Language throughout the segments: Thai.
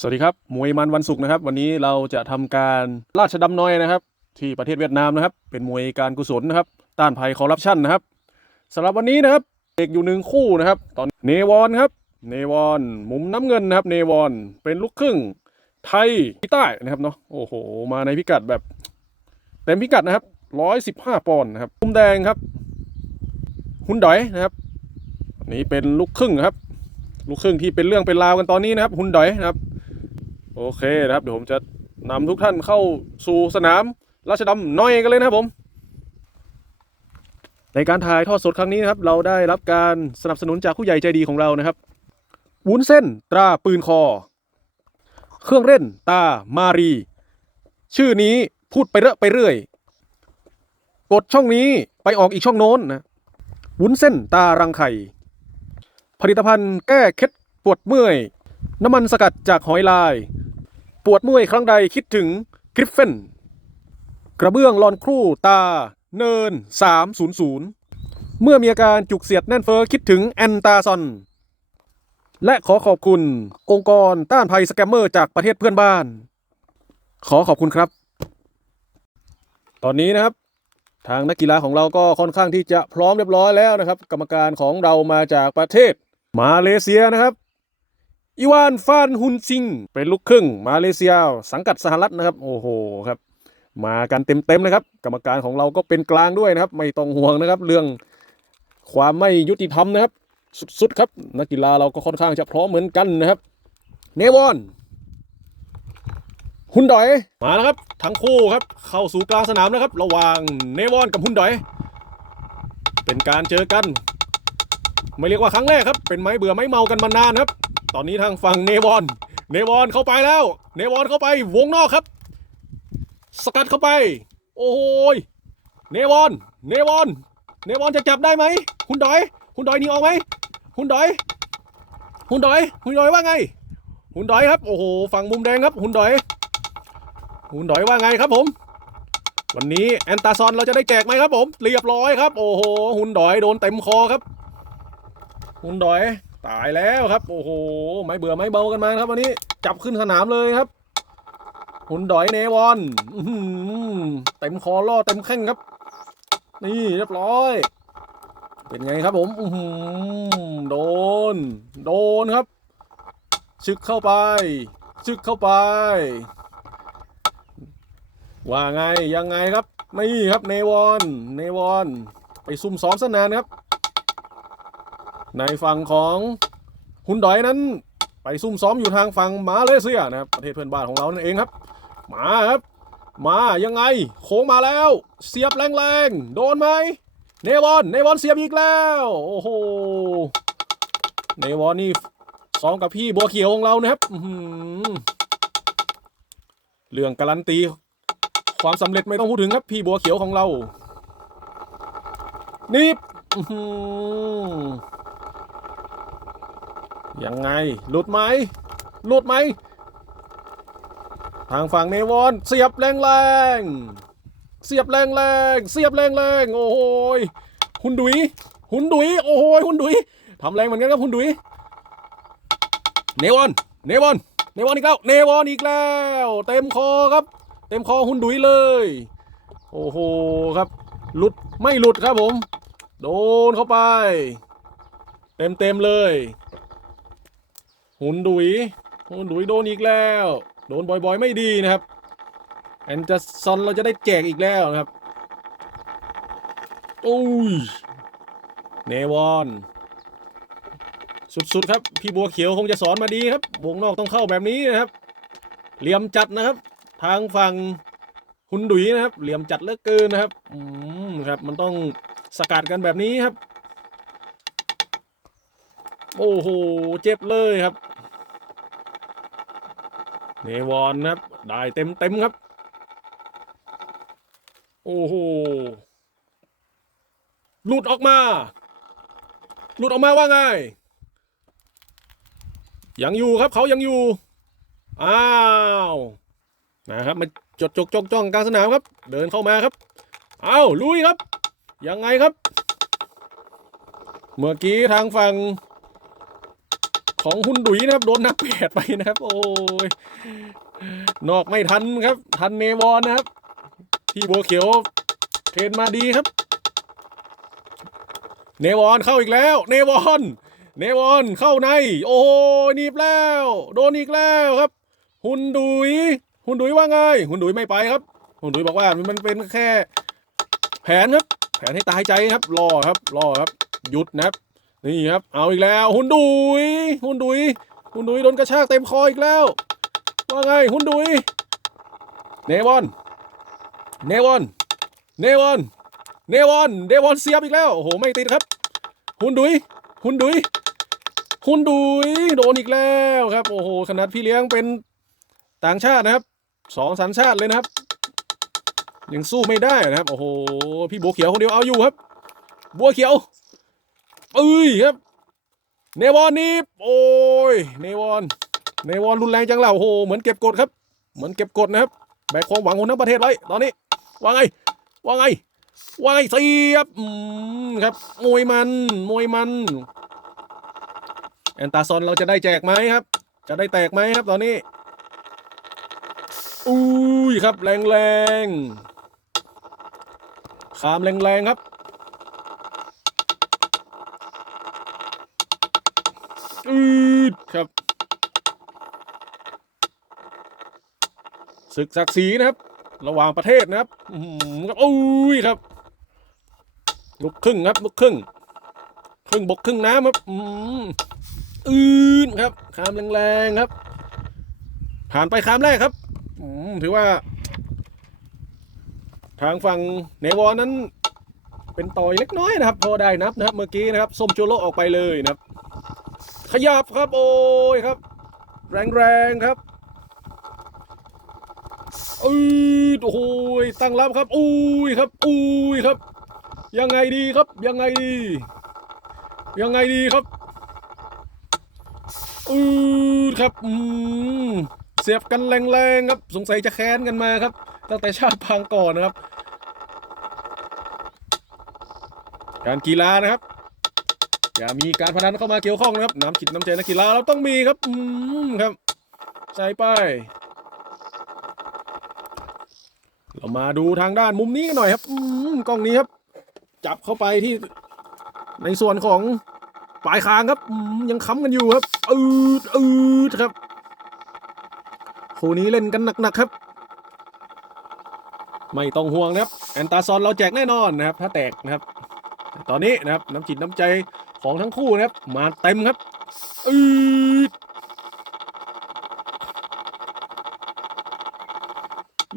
สวัสดีครับมวยมันวันศุกร์นะครับ วันนี้เราจะทำการราชดำน้อยนะครับ ที่ประเทศเวียดนามนะครับ เป็นมวยการกุศลนะครับ ต้านภัยคอร์รัปชันนะครับสำหรับวันนี้นะครับเอกอยู่หนึ่งคู่นะครับ ตอนเนวอนครับ เนวอนมุมน้ำเงินนะครับ เนวอนเป็นลูกครึ่งไทยใต้นะครับเนาะโอ้โห มาในพิกัดแบบเต็มพิกัดนะครับร้อยสิบห้าปอนด์นะครับมุมแดงครับฮุนดอยนะครับนนี้เป็นลูกครึ่งครับลูกครึ่งที่เป็นเรื่องเป็นราวกันตอนนี้นะครับฮุนดอยนะครับ โอเคนะครับ เดี๋ยวผมจะนำทุกท่านเข้าสู่สนามราชดำน้อยกันเลยนะครับผม ในการถ่ายทอดสดครั้งนี้นะครับ เราได้รับการสนับสนุนจากผู้ใหญ่ใจดีของเรานะครับ วุ้นเส้นตราปืนคอ เครื่องเล่นตามารี ชื่อนี้พูดไปเรื่อยไปเรื่อย กดช่องนี้ไปออกอีกช่องโน้นนะวุ้นเส้นตารังไข่ ผลิตภัณฑ์แก้เคล็ดปวดเมื่อย น้ำมันสกัดจากหอยลาย ปวดเมื่อยครั้งใดคิดถึงกริฟเฟนกระเบื้องลอนครู่ตา เนิน 300 เมื่อมีอาการจุกเสียดแน่นเฟอ้อคิดถึงแอนตาซอน และขอขอบคุณองค์กรต้านภัยสแกมเมอร์จากประเทศเพื่อนบ้าน ขอขอบคุณครับ ตอนนี้นะครับ ทางนักกีฬาของเราก็ค่อนข้างที่จะพร้อมเรียบร้อยแล้วนะครับ กรรมการของเรามาจากประเทศมาเลเซียนะครับ อีวานฟานฮุนซิง เป็นลูกครึ่งมาเลเซีย สังกัดสหรัฐนะครับ โอ้โหครับ มากันเต็มๆนะครับ กรรมการของเราก็เป็นกลางด้วยนะครับ ไม่ต้องห่วงนะครับ เรื่องความไม่ยุติธรรมนะครับ สุดๆครับ นักกีฬาเราก็ค่อนข้างจะพร้อมเหมือนกันนะครับ เนวอนฮุนดอยมาแล้วครับ ทั้งคู่ครับ เข้าสู่กลางสนามนะครับ ระหว่างเนวอนกับฮุนดอย เป็นการเจอกัน ไม่เรียกว่าครั้งแรกครับ เป็นไม้เบื่อไม้เมากันมานานครับ ตอนนี้ทางฝั่งเนวอน เนวอนเข้าไปแล้ว เนวอนเข้าไปวงนอกครับ สกัดเข้าไป โอ้โหยเนวอน เนวอน เนวอนจะจับได้ไหมฮุนดอยฮุนดอยหนีออกไหมฮุนดอยฮุนดอยฮุนดอยว่าไงฮุนดอยครับ โอ้โห ฝั่งมุมแดงครับฮุนดอยฮุนดอยว่าไงครับผม วันนี้แอนตาซอนเราจะได้แจกไหมครับผม เรียบร้อยครับ โอ้โหฮุนดอยโดนเต็มคอครับฮุนดอย ตายแล้วครับ โอ้โห ไม่เบื่อไม่เบากันมาครับวันนี้ จับขึ้นสนามเลยครับ หุ่นดอยเนวอนเต็มคอล่อเต็มแข้งครับ นี่เรียบร้อย เป็นไงครับผมโดน โดนครับ ชึกเข้าไป ชึกเข้าไป ว่าไงยังไงครับ นี่ครับเนวอน เนวอน ไปซุ่มซ้อมสนานครับ ในฝั่งของฮุนดอยนั้น ไปซุ่มซ้อมอยู่ทางฝั่งมาเลเซียนะครับประเทศเพื่อนบ้านของเรานั่นเองครับ มาครับ มายังไง โค้งมาแล้ว เสียบแรงๆ โดนไหมเนวอนเนวอนเสียบอีกแล้ว โอ้โหเนวอนนี่ซ้อมกับพี่บัวเขียวของเรานะครับเรื่องการันตี ความสำเร็จไม่ต้องพูดถึงครับ พี่บัวเขียวของเรา นี่ ยังไง หลุดไหม หลุดไหม ทางฝั่งเนวอน เสียบแรงแรงเสียบแรงแรงเสียบแรงแรงโอ้โหหุนดุยหุนดุยโอ้โหหุนดุยทำแรงเหมือนกันครับหุนดุยเนวอนเนวอนเนวอนอีกแล้วเนวอนอีกแล้ว เต็มคอครับ เต็มคอหุนดุยเลย โอ้โหครับหลุดไม่หลุดครับผม โดนเข้าไป เต็มเต็มเลย หุนดุยหุนดุยโดนอีกแล้ว โดนบ่อยๆไม่ดีนะครับแอนจะซอนเราจะได้แจกอีกแล้วนะครับโอ้ยเนวอนสุดๆครับ พี่บัวเขียวคงจะสอนมาดีครับ วงนอกต้องเข้าแบบนี้นะครับ เหลี่ยมจัดนะครับ ทางฝั่งคุณดุยนะครับ เหลี่ยมจัดเลือกเกินนะครับ อืมครับ มันต้องสกัดกันแบบนี้ครับ โอ้โห เจ็บเลยครับ เนวอนครับ ได้เต็มเต็มครับ โอ้โหหลุดออกมา หลุดออกมาว่าไง ยังอยู่ครับเขายังอยู่ อ้าว นะครับมาจดจกจกจ้องกลางสนามครับ เดินเข้ามาครับ เอาลุยครับ ยังไงครับ เมื่อกี้ทางฝั่ง ของหุนดุยนะครับ โดนนักแปดไปนะครับ โอ้ยนอกไม่ทันครับ ทันเนวอนนะครับ ที่บัวเขียวเทรนมาดีครับ เนวอนเข้าอีกแล้ว เนวอนเนวอนเข้าใน โอ้ยหนีบแล้ว โดนอีกแล้วครับ หุนดุย หุนดุยว่าไง หุนดุยไม่ไปครับ หุนดุยบอกว่ามันเป็นแค่ แผนครับ แผนให้ตายใจครับ รอครับ รอครับ หยุดนะครับ นี่ครับ เอาอีกแล้ว หุนดุยหุนดุยหุนดุยโดนกระชากเต็มคออีกแล้ว ว่าไงหุนดุยเนวอน เนวอน เนวอน เนวอนเดวอนเสียบอีกแล้ว โอ้โห ไม่ติดครับ หุนดุย หุนดุย หุนดุย โดนอีกแล้วครับ โอ้โห ขนาดพี่เลี้ยงเป็นต่างชาตินะครับ สองสัญชาติเลยนะครับ ยังสู้ไม่ได้นะครับ โอ้โห พี่บัวเขียวคนเดียวเอาอยู่ครับ บัวเขียว เอ้ยครับ เนวอนนี่โอ้ยเนวอนเนวอนรุนแรงจังแล้วโอ้โหเหมือนเก็บกดครับ เหมือนเก็บกดนะครับ แบกความหวังของทั้งประเทศไว้ตอนนี้ ว่าไง ว่าไง ว่าไงเสียบอืมครับมวยมันมวยมัน แอนตาซอนเราจะได้แจกไหมครับ จะได้แตกไหมครับ ตอนนี้อุ้ยครับแรงแรงๆขามแรงแรงๆครับ ศึกศักดิ์ศรีนะครับ ระหว่างประเทศนะครับอืมครับอุ้ยครับลูกครึ่งครับลูกครึ่งครึ่งบกครึ่งน้ำครับอืมอืนครับคามแรงๆครับ ผ่านไปคามแรกครับอืมถือว่า ทางฝั่งเนวอนนั้น เป็นต่อยเล็กน้อยนะครับพอได้นับนะครับ เมื่อกี้นะครับส้มโจโลออกไปเลยนะครับ ขยับครับ โอ้ยครับ แรงๆครับ อืดโอ้ยตั้งรับครับ อุ้ยครับ อุ้ยครับ ยังไงดีครับ ยังไงดี ยังไงดีครับ อืดครับ อืมเสียบกันแรงๆครับ สงสัยจะแค้นกันมาครับ ตั้งแต่ชาติพังก่อนนะครับ การกีฬานะครับ อย่ามีการพนันเข้ามาเกี่ยวข้องนะครับ น้ำจิตน้ำใจนักกีฬาเราต้องมีครับ อืมครับ ใส่ไป เรามาดูทางด้านมุมนี้กันหน่อยครับอืมกล้องนี้ครับ จับเข้าไปที่ในส่วนของปลายคางครับอืมยังค้ำกันอยู่ครับอืดอืดครับคู่นี้เล่นกันหนักๆครับ ไม่ต้องห่วงนะครับแอนตาซอนเราแจกแน่นอนนะครับ ถ้าแตกนะครับ ตอนนี้นะครับน้ำจิตน้ำใจของทั้งคู่นะครับ มาเต็มครับอืด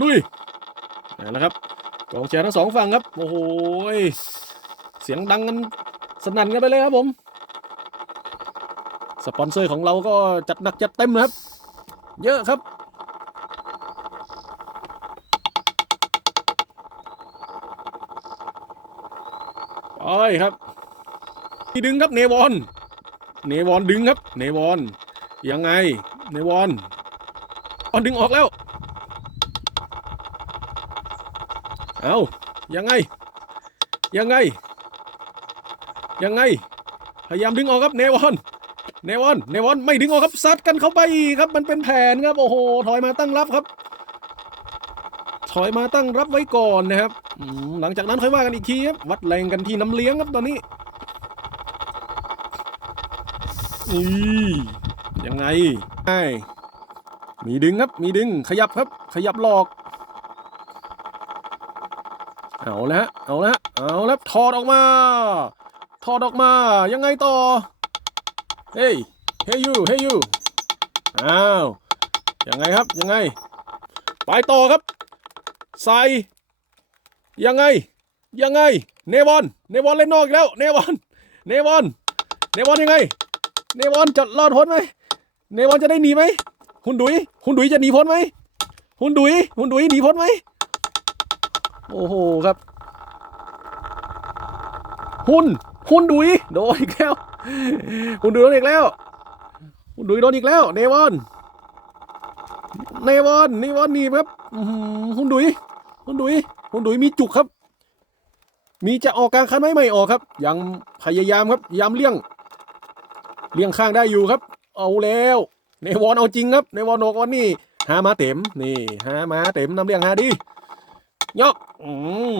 ลุย เอาละครับกองเชียร์ทั้งสองฝั่งครับ โอ้โหเสียงดังกันสนั่นกันไปเลยครับผม สปอนเซอร์ของเราก็จัดหนักจัดเต็มนะครับ เยอะครับไปครับที่ดึงครับเนวอน เนวอนดึงครับ เนวอน ยังไง เนวอนออนดึงออกแล้ว เอา ยังไง ยังไง ยังไง พยายามดึงออกครับเนวอน เนวอน เนวอนไม่ดึงออกครับซัดกันเข้าไปอีกครับ มันเป็นแผนครับ โอ้โห ถอยมาตั้งรับครับ ถอยมาตั้งรับไว้ก่อนนะครับ หลังจากนั้นค่อยว่ากันอีกทีครับ วัดแรงกันที่น้ำเลี้ยงครับตอนนี้อียังไงไอ้มีดึงครับ มีดึง ขยับครับ ขยับหลอก เอาละเอาละเอาล้วถอดออกมา ถอดออกมา ยังไงต่อ เฮ้ย เฮ้ยยูเฮ้ยยูอ้าว ยังไงครับ ยังไง ไปต่อครับ ใส่ ยังไง ยังไง เนวอน เนวอนเล่นนอกอีกแล้ว เนวอน เนวอน เนวอนยังไง เนวอนจะรอดพ้นไหม เนวอนจะได้หนีไหม หุนดุย หุนดุยจะหนีพ้นไหม หุนดุย หุนดุยหนีพ้นไหม โอ้โหครับ หุนหุนดุยโดนอีกแล้วหุนดุยโดนอีกแล้วหุนดุยโดนอีกแล้วเนวอนเนวอนเนวอนหนีบครับอื้อหือหุนดุยหุนดุยหุนดุยมีจุกครับ มีจะออกกลางคันไหมไม่ออกครับ ยังพยายามครับพยายามเลี่ยง เลี่ยงข้างได้อยู่ครับ เอาแล้วในวอนเอาจริงครับในวอนบอกว่านี่หามาเต็มนี่หามาเต็มนำเรียงหาดี ยกอื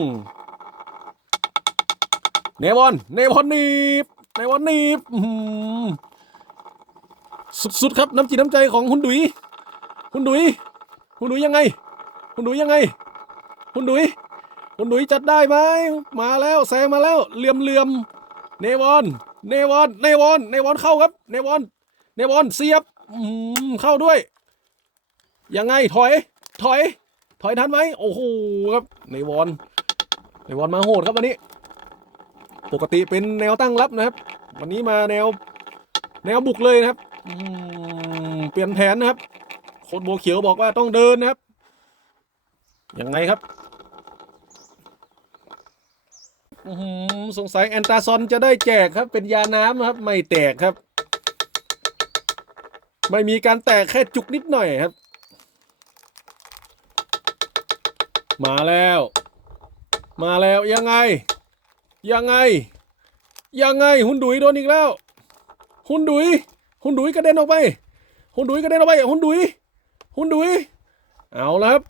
มเนวอนเนวอนนีบเนวอนนีบสุดๆครับน้ำจิตน้ำใจของคุณดุยคุณดุยคุณดุยยังไง คุณดุยยังไง คุณดุยคุณดุยจัดได้ไหมมาแล้วแซงมาแล้วเหลี่ยมเหลี่ยมเนวอนเนวอนเนวอนเนวอนเข้าครับเนวอนเนวอนเสียบอืมเข้าด้วยยังไงถอยถอย ถอยทันไหมโอ้โหครับเนวอนเนวอนมาโหดครับวันนี้ ปกติเป็นแนวตั้งรับนะครับ วันนี้มาแนวแนวบุกเลยนะครับเปลี่ยนแผนนะครับโค้ชโบเขียวบอกว่าต้องเดินนะครับยังไงครับสงสัยแอนตาซอนจะได้แจกครับ เป็นยาน้ำครับ ไม่แตกครับ ไม่มีการแตกแค่จุกนิดหน่อยครับ มาแล้ว มาแล้วยังไง ยังไง ยังไง หุ่นดุยโดนอีกแล้ว หุ่นดุย หุ่นดุยกระเด็นออกไป หุ่นดุยกระเด็นออกไป หุ่นดุย หุ่นดุย เอาและครับ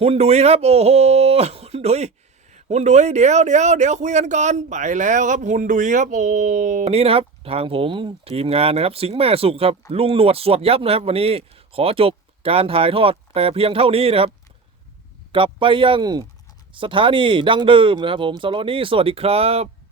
หุ่นดุยครับ โอ้โห หุ่นดุยหุ่นดุยเดี๋ยวเดี๋ยวเดี๋ยวคุยกันก่อนไปแล้วครับ หุ่นดุยครับโอ้วันนี้นะครับ ทางผมทีมงานนะครับ สิงห์แม่สุขครับ ลุงหนวดสวดยับนะครับ วันนี้ขอจบการถ่ายทอดแต่เพียงเท่านี้นะครับ กลับไปยังสถานีดังเดิมนะครับผมสำหรับวันนี้สวัสดีครับ